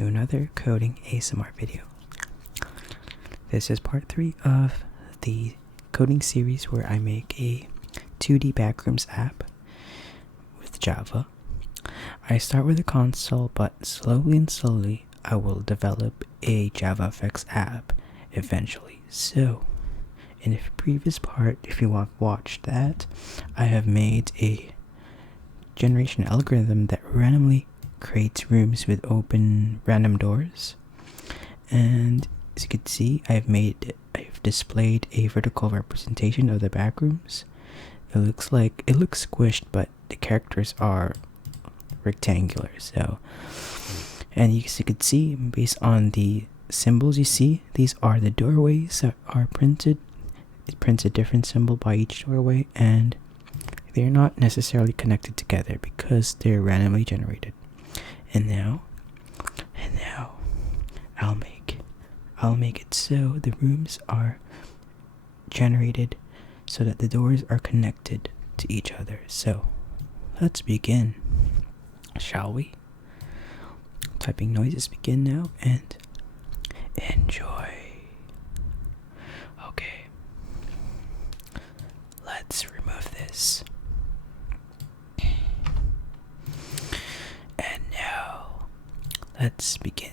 to another coding ASMR video. This is part 3 of the coding series where I make a 2D Backrooms app with Java. I start with a console, but slowly I will develop a JavaFX app eventually. So, in the previous part, if you have watched that, I have made a generation algorithm that randomly creates rooms with open random doors. And as you can see, I've displayed a vertical representation of the backrooms. It looks squished, but the characters are rectangular. And as you can see, based on the symbols you see, these are the doorways that are printed. It prints a different symbol by each doorway, and they're not necessarily connected together because they're randomly generated. And now I'll make it so the rooms are generated so that the doors are connected to each other. So let's begin, shall we? Typing noises begin now, and enjoy. Okay, let's remove this. And now let's begin.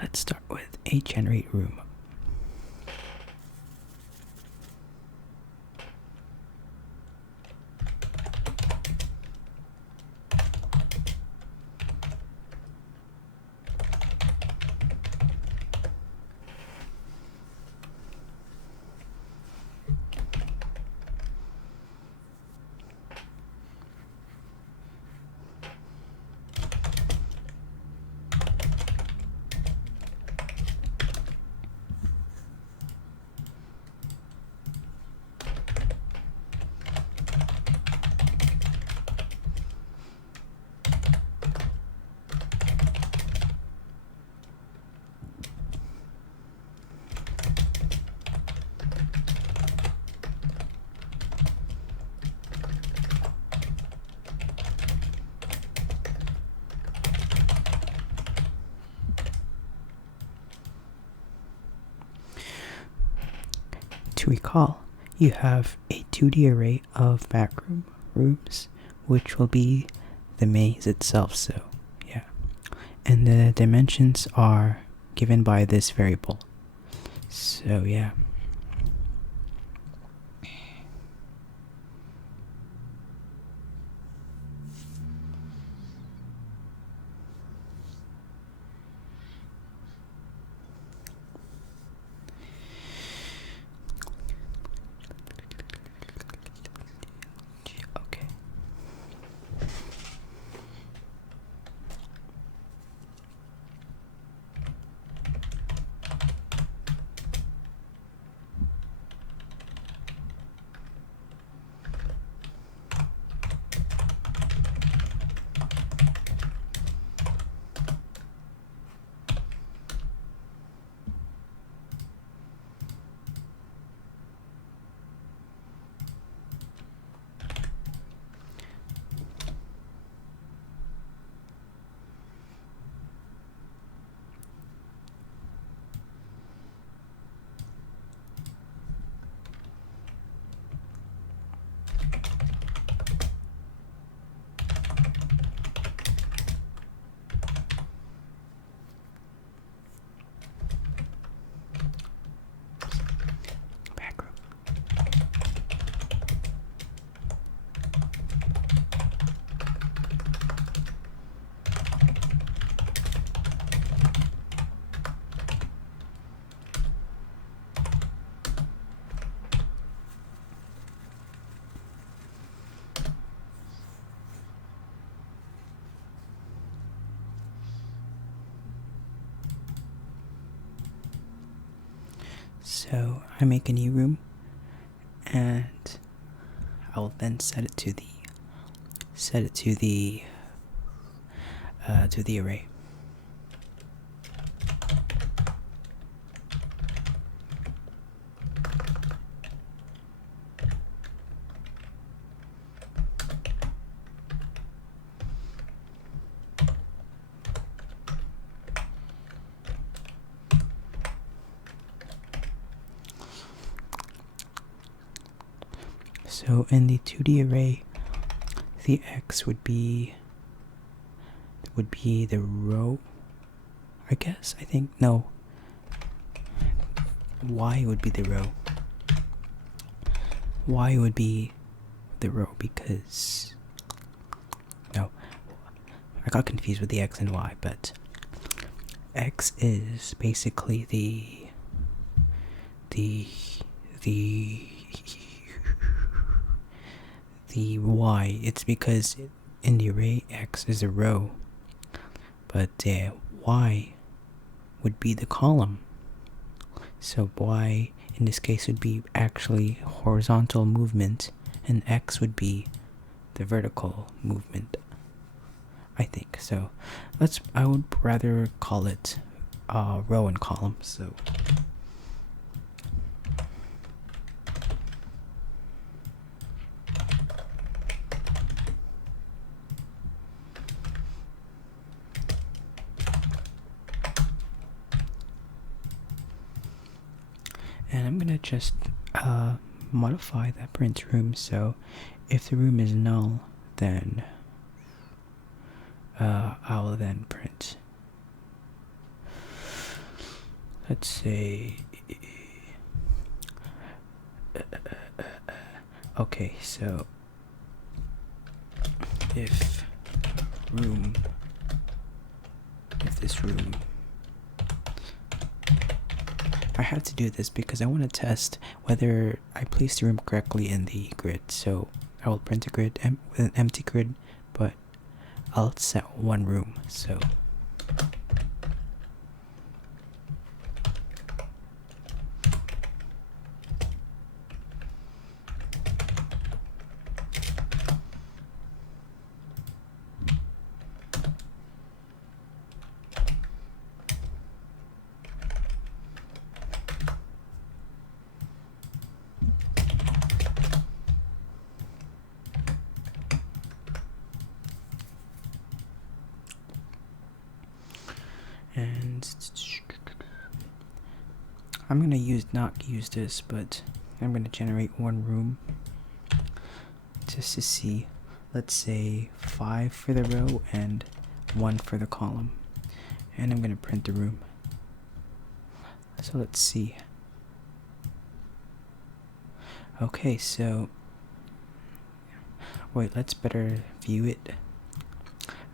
Let's start with a generate room. To recall, you have a 2D array of backroom rooms, which will be the maze itself. So yeah, and the dimensions are given by this variable. So yeah. So I make a new room, and I will then set it to the array. So in the 2D array, the X would be the row, I guess. I think no. Y would be the row. Y would be the row because no, I got confused with the X and Y, but X is basically the Y. It's because in the array X is a row, but Y would be the column. So Y in this case would be actually horizontal movement, and X would be the vertical movement, I think. So I would rather call it row and column. So and I'm gonna just modify that print room. So if the room is null, then I'll then print, let's say, okay, so if this room, I have to do this because I want to test whether I place the room correctly in the grid. So I will print a grid with an empty grid, but I'll set one room. So and I'm gonna not use this, but I'm gonna generate one room just to see. Let's say 5 for the row and 1 for the column, and I'm gonna print the room. So let's see. Okay, so wait, let's better view it.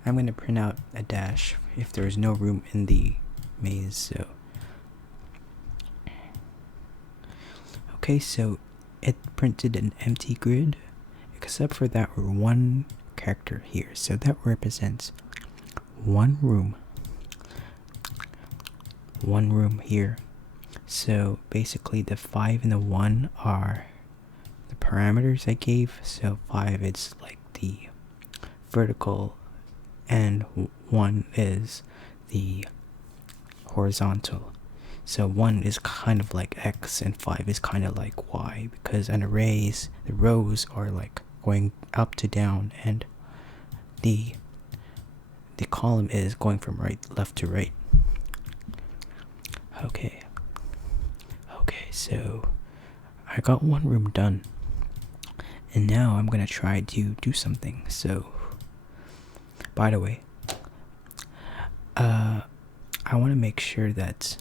I'm gonna print out a dash if there is no room in the maze. So okay, so it printed an empty grid except for that one character here. So that represents one room here. So basically the 5 and the 1 are the parameters I gave. So 5 is like the vertical and 1 is the horizontal. So 1 is kind of like X and 5 is kind of like Y, because in arrays the rows are like going up to down, and the column is going from left to right. Okay, so I got one room done, and now I'm gonna try to do something. So by the way, I want to make sure that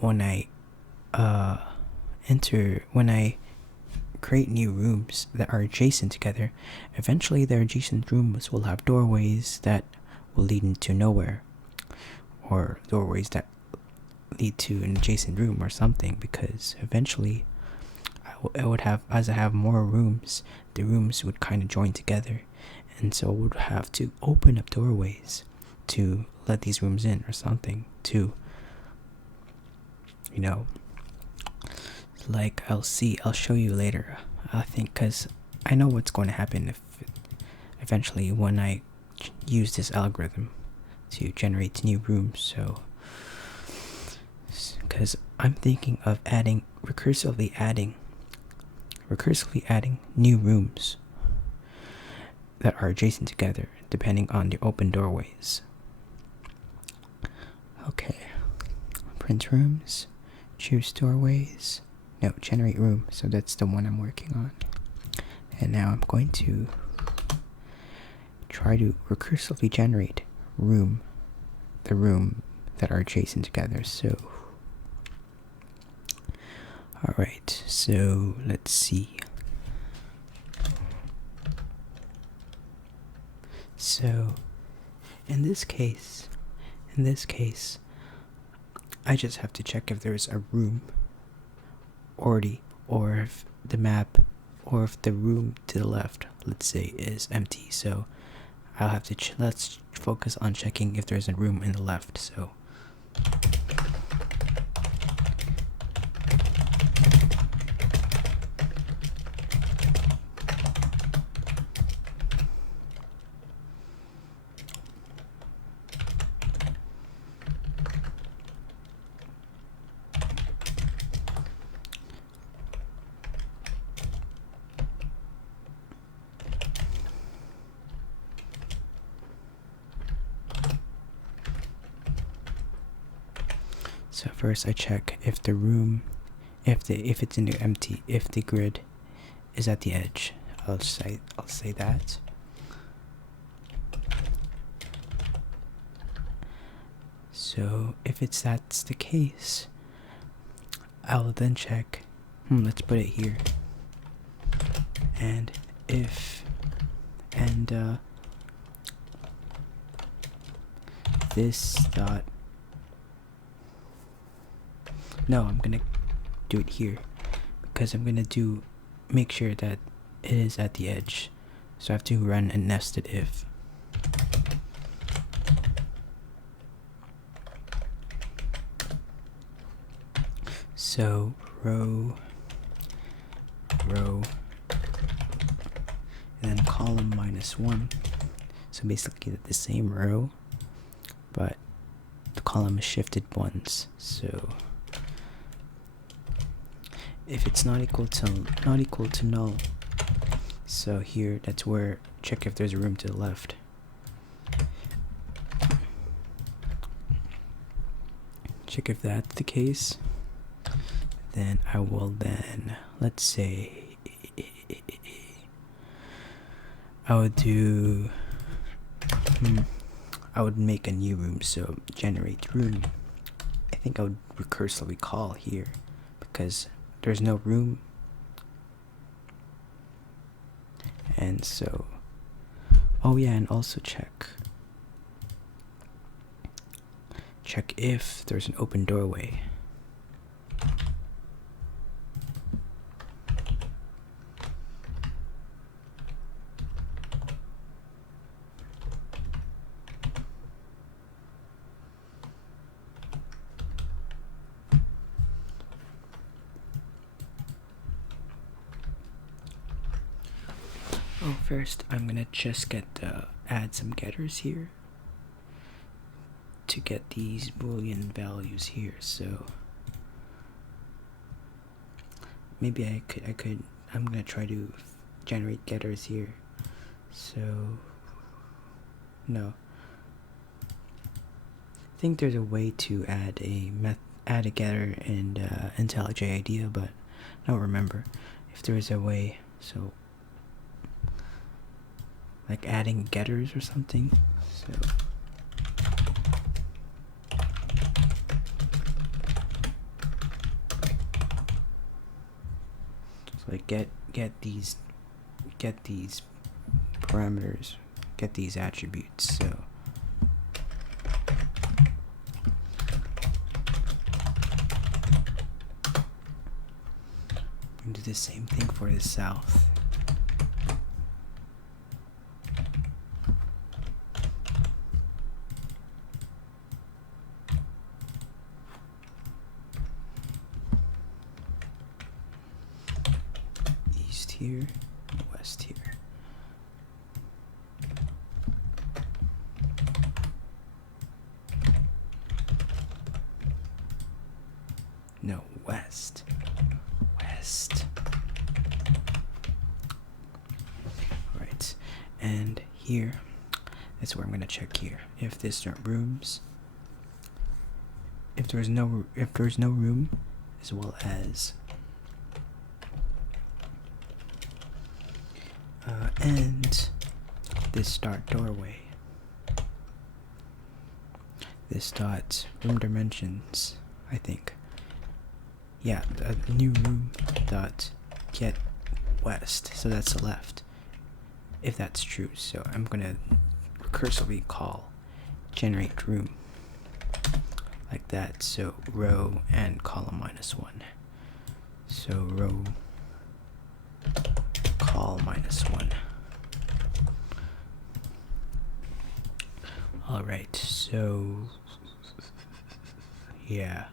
when I create new rooms that are adjacent together, eventually their adjacent rooms will have doorways that will lead into nowhere, or doorways that lead to an adjacent room or something, because eventually I would have, as I have more rooms, the rooms would kind of join together, and so I would have to open up doorways to let these rooms in or something, to, you know, like I'll show you later, I think, because I know what's going to happen if eventually when I use this algorithm to generate new rooms. So because I'm thinking of recursively adding new rooms that are adjacent together depending on the open doorways. Okay, print rooms, choose doorways, no, generate room, so that's the one I'm working on. And now I'm going to try to recursively generate the room that are adjacent together. So, alright, so let's see. So, in this case, I just have to check if there's a room already, or if the map, or if the room to the left, let's say, is empty. So I'll have to let's focus on checking if there's a room in the left. So first I check if the room, if it's in the empty, if the grid is at the edge. I'll say that. So if that's the case, I'll then check. Let's put it here. And this dot. No, I'm gonna do it here because I'm gonna make sure that it is at the edge. So I have to run a nested if. So row, and then column -1. So basically the same row, but the column is shifted once. So if it's not equal to null, so here that's where check if there's a room to the left. Check if that's the case. Then I will let's say I would make a new room. So generate room. I think I would recursively call here because there's no room. And so, oh yeah, and also check if there's an open doorway. Oh, first I'm gonna just add some getters here to get these boolean values here. So maybe I'm gonna try to generate getters here. So no, I think there's a way to add a getter in IntelliJ IDEA, but I don't remember if there is a way. So like adding getters or something. So like get these parameters, get these attributes. So do the same thing for the south. East here, west here. No, west. Alright, and here, that's where I'm gonna check here. If there's no rooms, if there's no room, as well as And this start doorway. This dot room dimensions, I think. Yeah, a new room dot get west, so that's the left. If that's true, so I'm gonna recursively call generate room like that. So row and column -1. So row call -1. Alright, so yeah.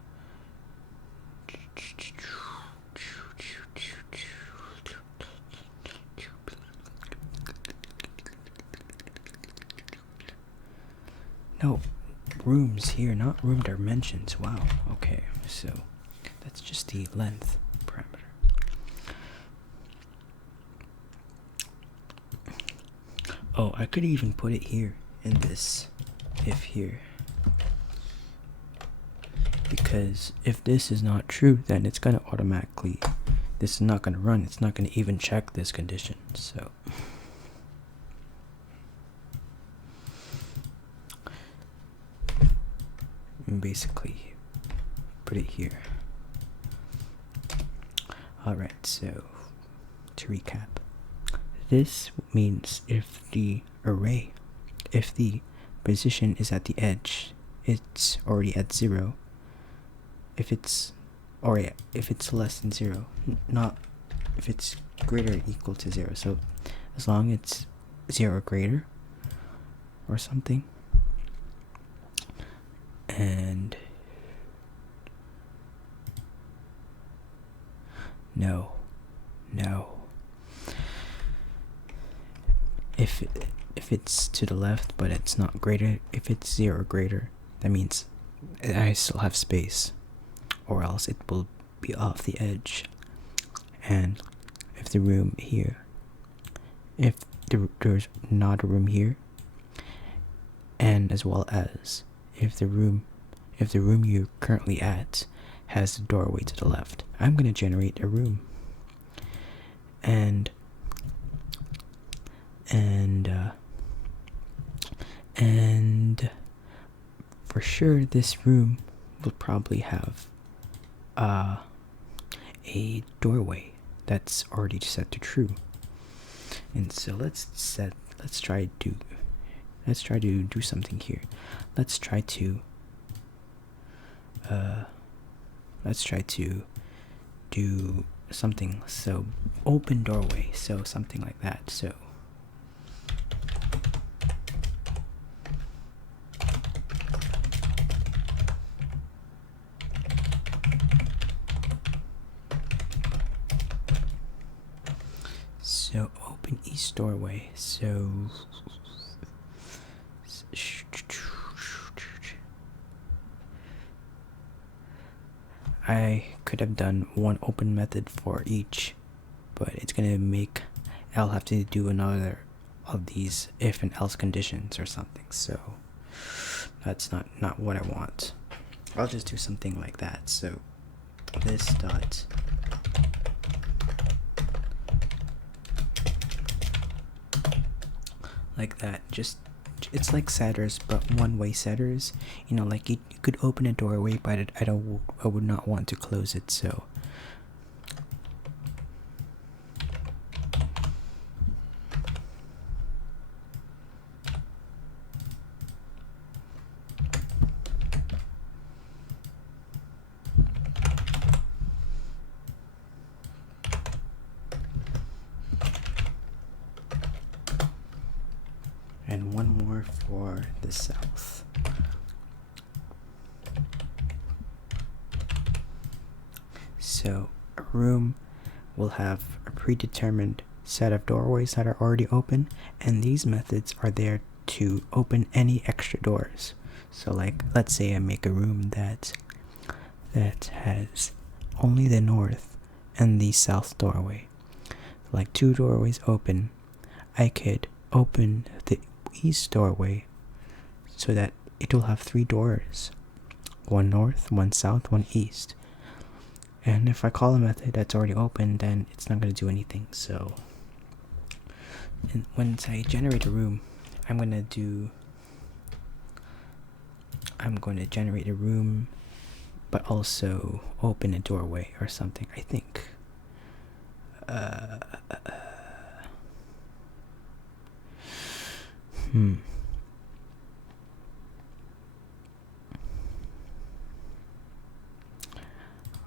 No, rooms here, not room dimensions. Wow, okay, so that's just the length parameter. Oh, I could even put it here in this if here. Because if this is not true, then it's gonna automatically, this is not gonna run, it's not gonna even check this condition, so. Basically, put it here. Alright, so to recap, this means if the array, if the position is at the edge, it's already at 0. If it's, or yeah, if it's less than 0, not if it's greater or equal to 0. So as long as it's 0 or greater or something. And no. If it's to the left but it's not greater, if it's 0 or greater, that means I still have space, or else it will be off the edge. And if the room here, if there's not a room here, and as well as if the room you're currently at has the doorway to the left, I'm going to generate a room. And for sure this room will probably have a doorway that's already set to true. And so let's try to do something here. Let's try to do something. So open doorway, so something like that. So open east doorway. So I could have done one open method for each, but it's gonna make, I'll have to do another of these if and else conditions or something, so that's not what I want. I'll just do something like that. So this dot like that, just it's like setters, but one-way setters. You know, like you could open a doorway, but I would not want to close it. So and one more for the south. So a room will have a predetermined set of doorways that are already open, and these methods are there to open any extra doors. So like, let's say I make a room that has only the north and the south doorway, like 2 doorways open. I could open the east doorway so that it will have 3 doors, 1 north, 1 south, 1 east. And if I call a method that's already open, then it's not going to do anything. So And once I generate a room, I'm going to generate a room, but also open a doorway or something, I think.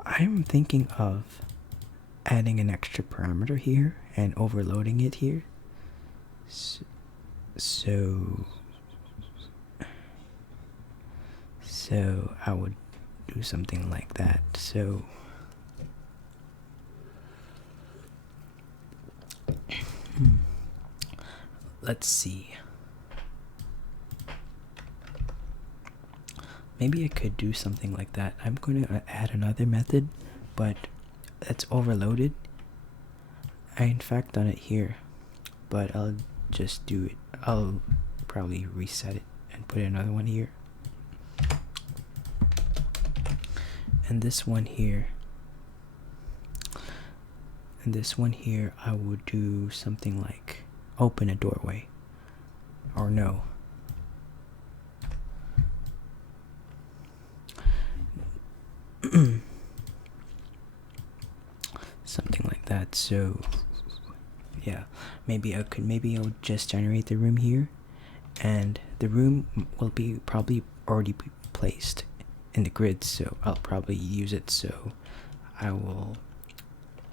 I'm thinking of adding an extra parameter here and overloading it here. So I would do something like that. So let's see. Maybe I could do something like that. I'm going to add another method, but that's overloaded. I in fact done it here, but I'll just do it. I'll probably reset it and put another one here. And this one here. And this one here, I would do something like open a doorway. Or no. Something like that. So yeah, maybe I'll just generate the room here, and the room will be probably already be placed in the grid, so I'll probably use it. So I will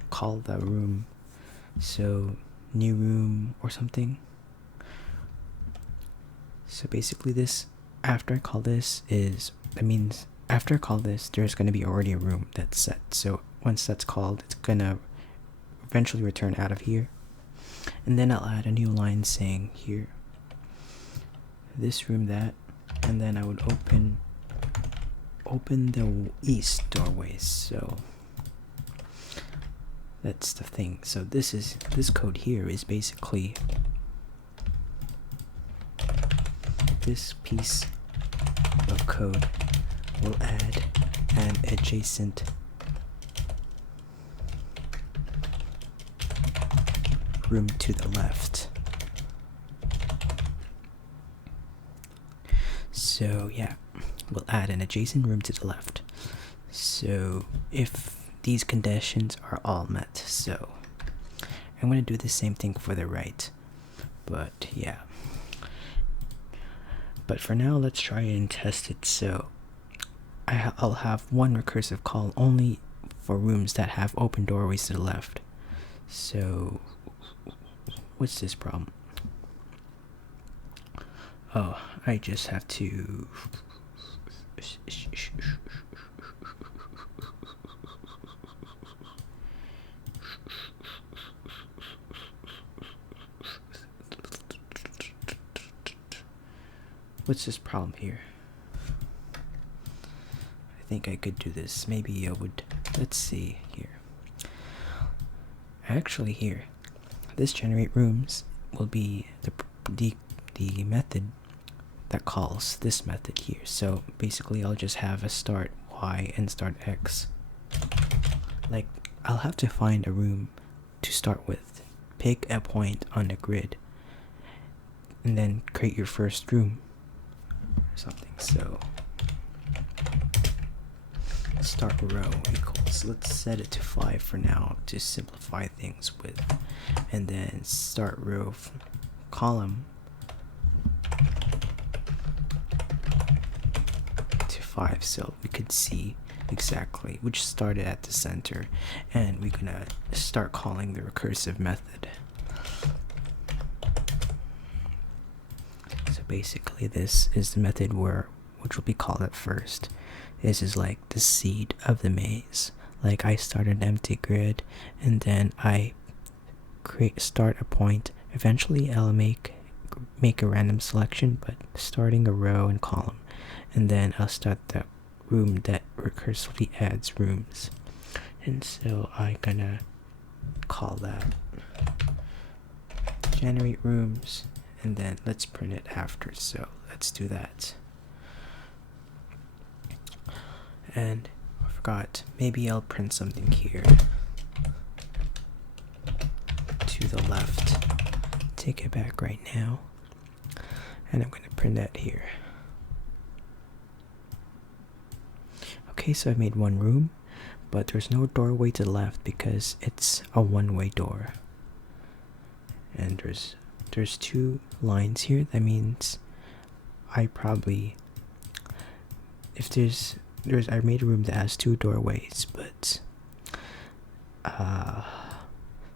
call the room, so new room or something. So basically this, after I call this, that means after I call this, there's going to be already a room that's set. So once that's called, it's going to eventually return out of here. And then I'll add a new line saying here, this room, that, and then I would open the east doorway. So that's the thing. So this code here is basically this piece of code will add an adjacent room to the left. So yeah, we'll add an adjacent room to the left. So if these conditions are all met, so I'm going to do the same thing for the right. But yeah. But for now, let's try and test it. So I'll have one recursive call only for rooms that have open doorways to the left. So what's this problem? Oh, I just have to what's this problem here? I think I could do this. Maybe I would. Let's see here. Actually, here, this generate rooms will be the method that calls this method here. So basically, I'll just have a start y and start x. Like, I'll have to find a room to start with. Pick a point on the grid, and then create your first room or something. So start row equals, let's set it to 5 for now to simplify things with, and then start row column to 5, so we could see exactly which started at the center, and we're gonna start calling the recursive method. So basically this is the method which will be called at first. This is like the seed of the maze. Like, I start an empty grid, and then I start a point. Eventually I'll make a random selection, but starting a row and column, and then I'll start the room that recursively adds rooms. And so I'm gonna call that generate rooms, and then let's print it after. So let's do that. And I forgot, maybe I'll print something here. To the left take it back right now, and I'm going to print that here. Okay, so I made one room, but there's no doorway to the left because it's a one-way door. And there's two lines here. That means I probably, if I made a room that has two doorways, but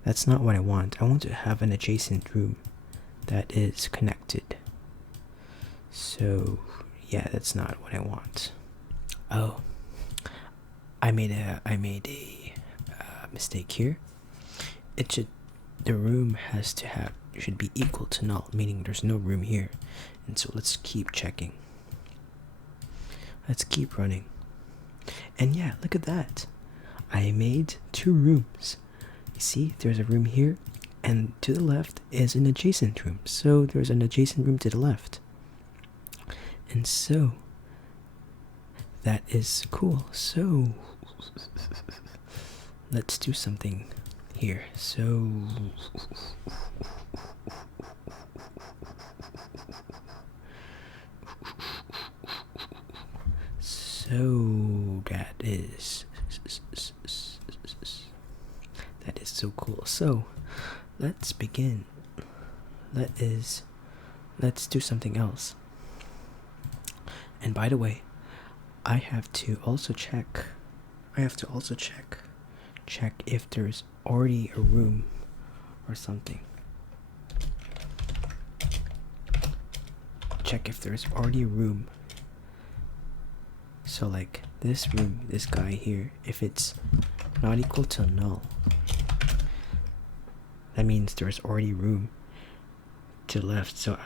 that's not what I want. I want to have an adjacent room that is connected. So yeah, that's not what I want. Oh, I made a mistake here. The room should be equal to null, meaning there's no room here. And so let's keep checking. Let's keep running. And yeah, look at that. I made two rooms. You see, there's a room here, and to the left is an adjacent room. So there's an adjacent room to the left. And so that is cool. So let's do something here. So that is so cool. So let's begin. Let's do something else. And by the way, I have to also check if there's already a room or something. Check if there's already a room. So like this room, this guy here, if it's not equal to null, that means there's already room to the left. So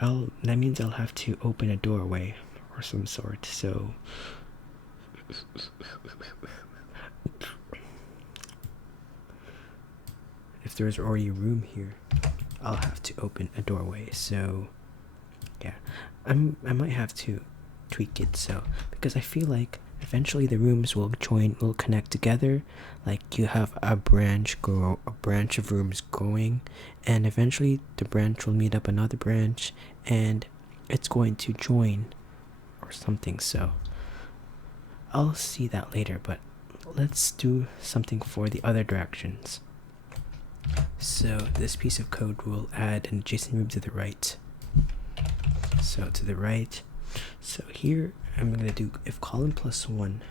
that means I'll have to open a doorway or some sort. So if there's already room here, I'll have to open a doorway. So yeah, I might have to tweak it, so because I feel like eventually the rooms will connect together. Like you have a branch of rooms going, and eventually the branch will meet up another branch and it's going to join or something. So I'll see that later, but let's do something for the other directions. So this piece of code will add an adjacent room to the right. So to the right. So here I'm going to do if column plus 1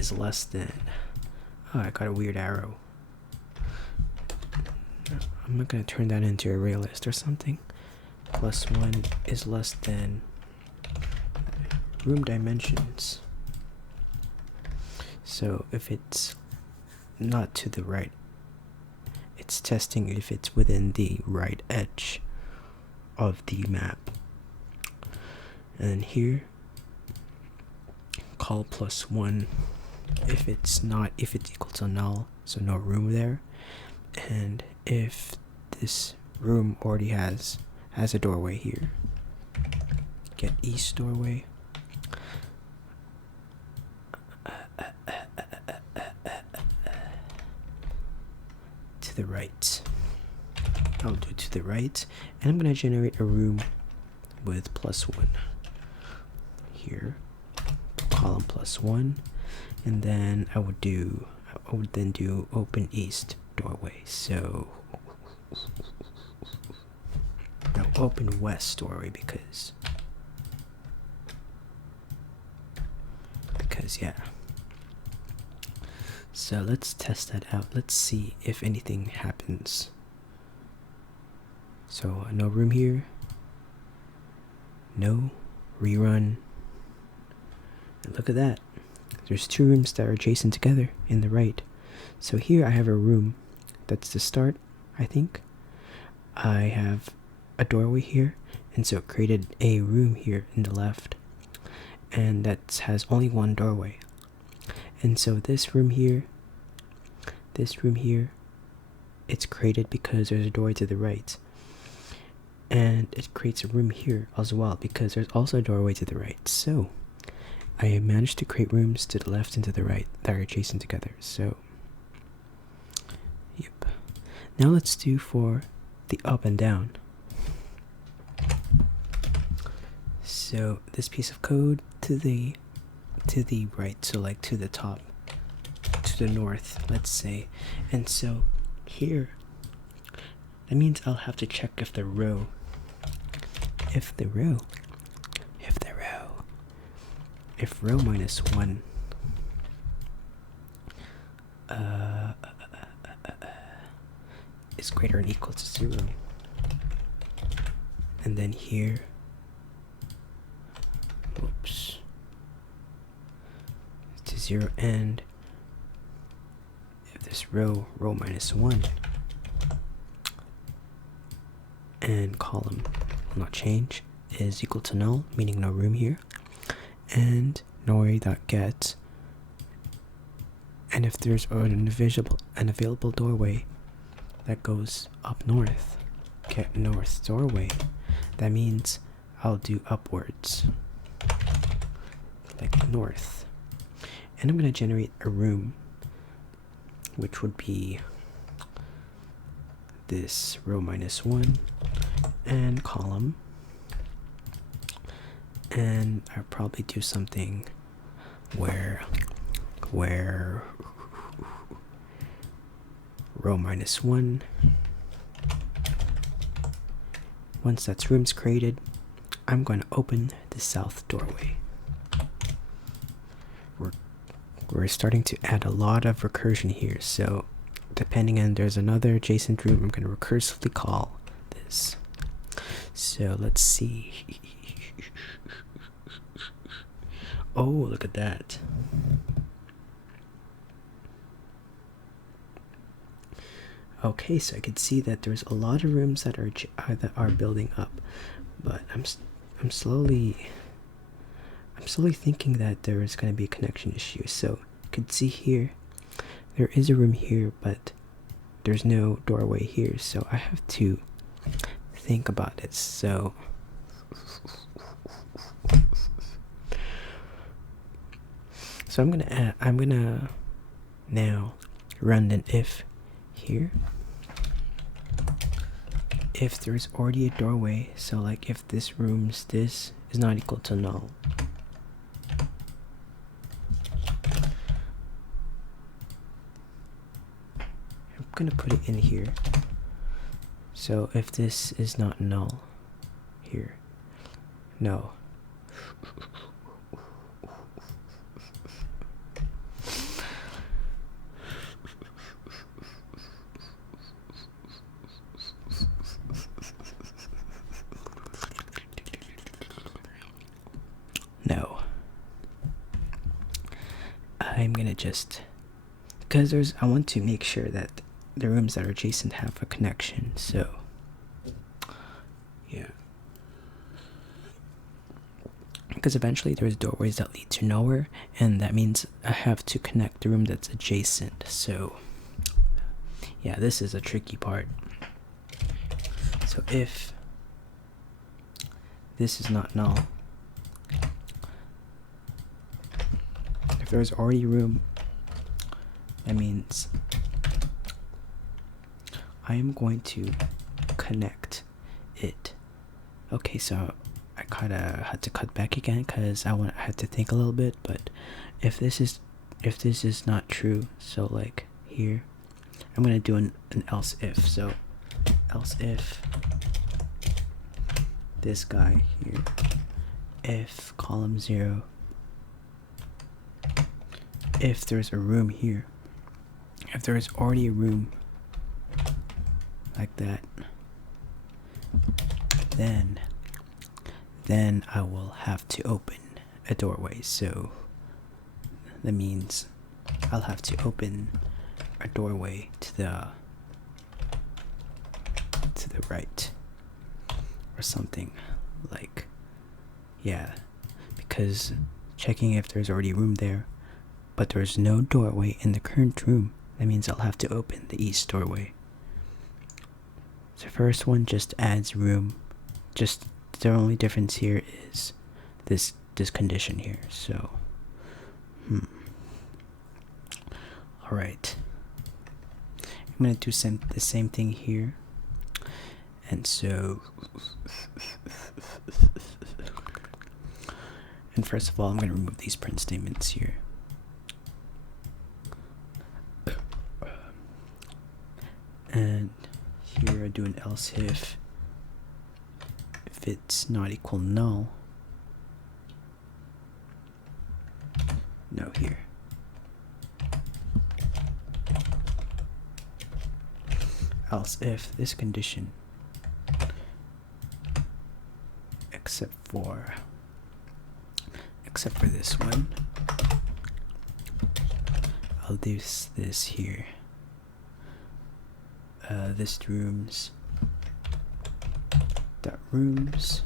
is less than, oh, I got a weird arrow. I'm not going to turn that into a array list or something. Plus 1 is less than room dimensions. So if it's not to the right, it's testing if it's within the right edge of the map. And here call plus 1 if it's equal to null, so no room there. And if this room already has a doorway here, get east doorway. To the right. I'll do to the right, and I'm going to generate a room with plus 1 here, column plus 1, and then I would then do open east doorway. So no, open west doorway because yeah. So let's test that out. Let's see if anything happens. So no room here. No. Rerun. And look at that. There's two rooms that are adjacent together in the right. So here I have a room. That's the start, I think. I have a doorway here. And so it created a room here in the left. And that has only one doorway. And so this room here, it's created because there's a doorway to the right. And it creates a room here as well because there's also a doorway to the right. So I managed to create rooms to the left and to the right that are adjacent together. So yep. Now let's do for the up and down. So this piece of code to the right, so like to the top, to the north, let's say. And so here, that means I'll have to check if the row minus 1 is greater than or equal to 0. And then here, to 0, and if this row minus 1 and column will not change is equal to null, meaning no room here, and nori.get, and if there's an available doorway that goes up north, get north doorway, that means I'll do upwards, like north, and I'm going to generate a room, which would be this row minus 1 and column, and I'll probably do something where row minus 1, once that's rooms created, I'm going to open the south doorway. We're starting to add a lot of recursion here, so depending on there's another adjacent room, I'm going to recursively call this. So let's see. Oh, look at that. Okay, so I could see that there's a lot of rooms that are building up, but I'm slowly thinking that there is going to be a connection issue. So you can see here, there is a room here, but there's no doorway here. So I have to think about it. So I'm gonna now run an if here. If there's already a doorway, so like if this is not equal to null, I'm gonna put it in here. So if this is not null here, no. No. I'm gonna just, because I want to make sure that the rooms that are adjacent have a connection, so yeah. Because eventually there's doorways that lead to nowhere, and that means I have to connect the room that's adjacent, so yeah, this is a tricky part. So if this is not null, if there's already room, that means I am going to connect it. Okay, so I kind of had to cut back again because I had to think a little bit. But if this is not true, so like here, I'm gonna do an else if. So else if this guy here, if column 0, if there's a room here, if there is already a room like that, then I will have to open a doorway. So that means I'll have to open a doorway to the right or something, like, yeah, because checking if there's already room there, but there's no doorway in the current room, that means I'll have to open the east doorway. The first one just adds room, just the only difference here is this condition here. So alright, I'm going to do the same thing here. And so, and first of all, I'm going to remove these print statements here. And here I do an else if it's not equal null. No, here. Else if this condition, except for this one, I'll do this here. This rooms dot rooms.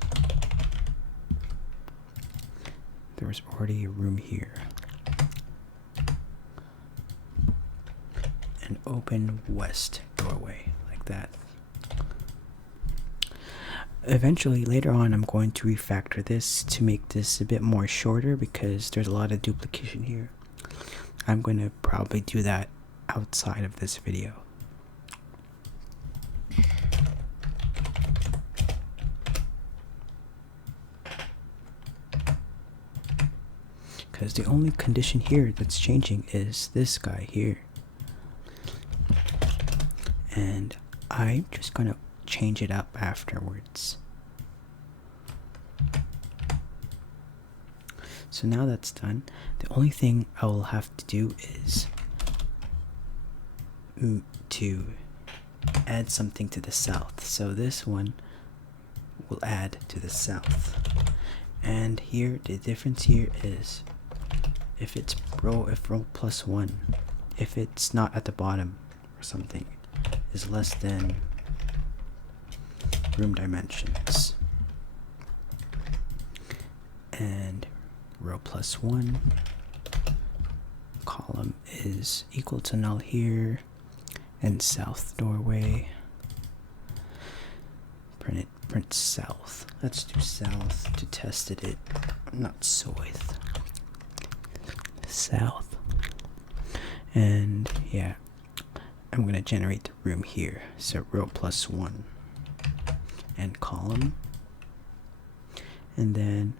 There was already a room here. An open west doorway, like that. Eventually, later on, I'm going to refactor this to make this a bit more shorter because there's a lot of duplication here. I'm going to probably do that outside of this video. Because the only condition here that's changing is this guy here. And I'm just going to change it up afterwards. So now that's done, the only thing I will have to do is to add something to the south. So this one will add to the south. And here, the difference here is if row plus 1, if it's not at the bottom or something, is less than room dimensions. And row plus 1 column is equal to null here, and south doorway. Print south. Let's do south to test it. Not south. South. And yeah, I'm gonna generate the room here. So row plus 1 and column, and then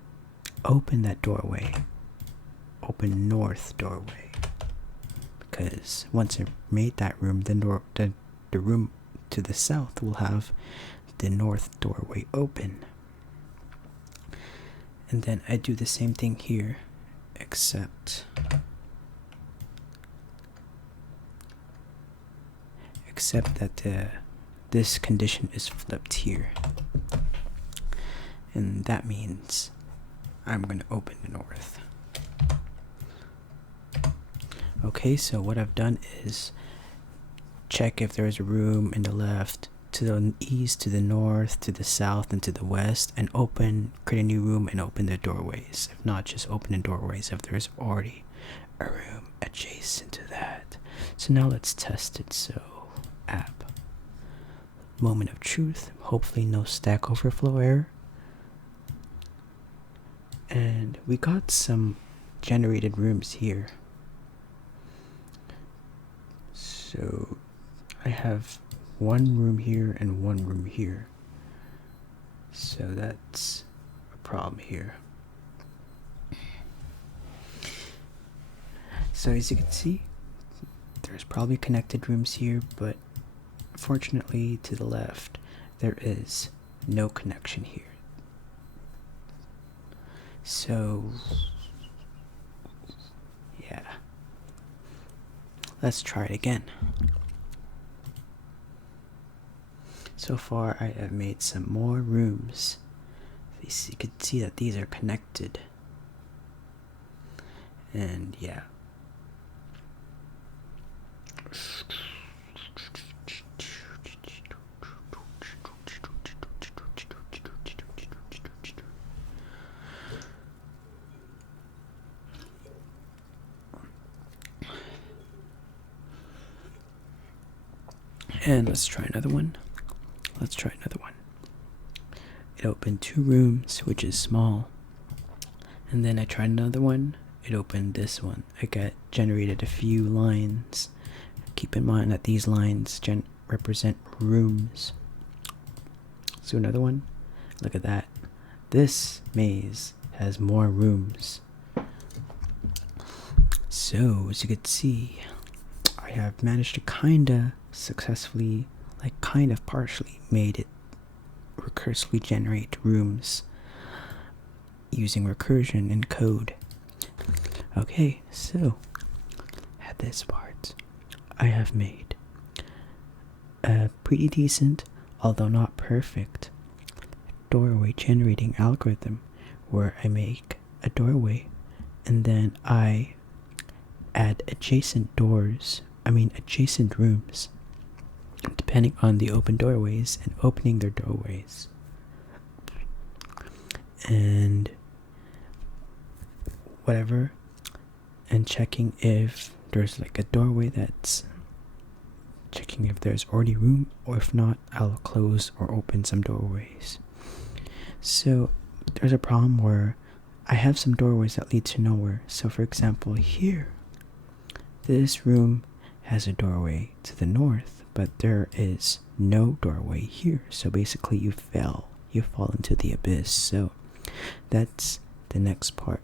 open that doorway. Open north doorway, because once I made that room, the room to the south will have the north doorway open. And then I do the same thing here, except that this condition is flipped here, and that means I'm going to open the north. Okay, so what I've done is check if there's a room in the left, to the east, to the north, to the south, and to the west, and create a new room and open the doorways. If not, just open the doorways if there's already a room adjacent to that. So now let's test it. So app, moment of truth, hopefully no Stack Overflow error. And we got some generated rooms here. So I have one room here and one room here. So that's a problem here. So as you can see, there's probably connected rooms here, but fortunately to the left, there is no connection here. So yeah, let's try it again. So far I have made some more rooms. You can see that these are connected. And yeah. And let's try another one. It opened 2 rooms, which is small. And then I tried another one. It opened this one. I generated a few lines, keep in mind that these lines represent rooms. So another one, look at that. This maze has more rooms. So as you can see, I have managed to kinda successfully, like kind of partially, made it recursively generate rooms using recursion in code. Okay, so at this part, I have made a pretty decent, although not perfect, doorway generating algorithm where I make a doorway and then I add adjacent rooms depending on the open doorways and opening their doorways. And whatever, and checking if there's like a doorway that's checking if there's already room, or if not, I'll close or open some doorways. So there's a problem where I have some doorways that lead to nowhere. So for example, here, this room has a doorway to the north, but there is no doorway here. So basically you fall into the abyss. So that's the next part.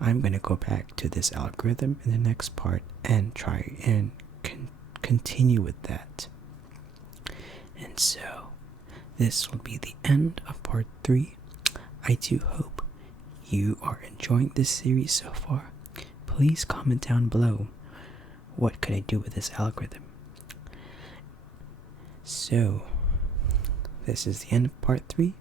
I'm gonna go back to this algorithm in the next part and try and continue with that. And so this will be the end of part 3. I do hope you are enjoying this series so far. Please comment down below, what could I do with this algorithm? So this is the end of part 3.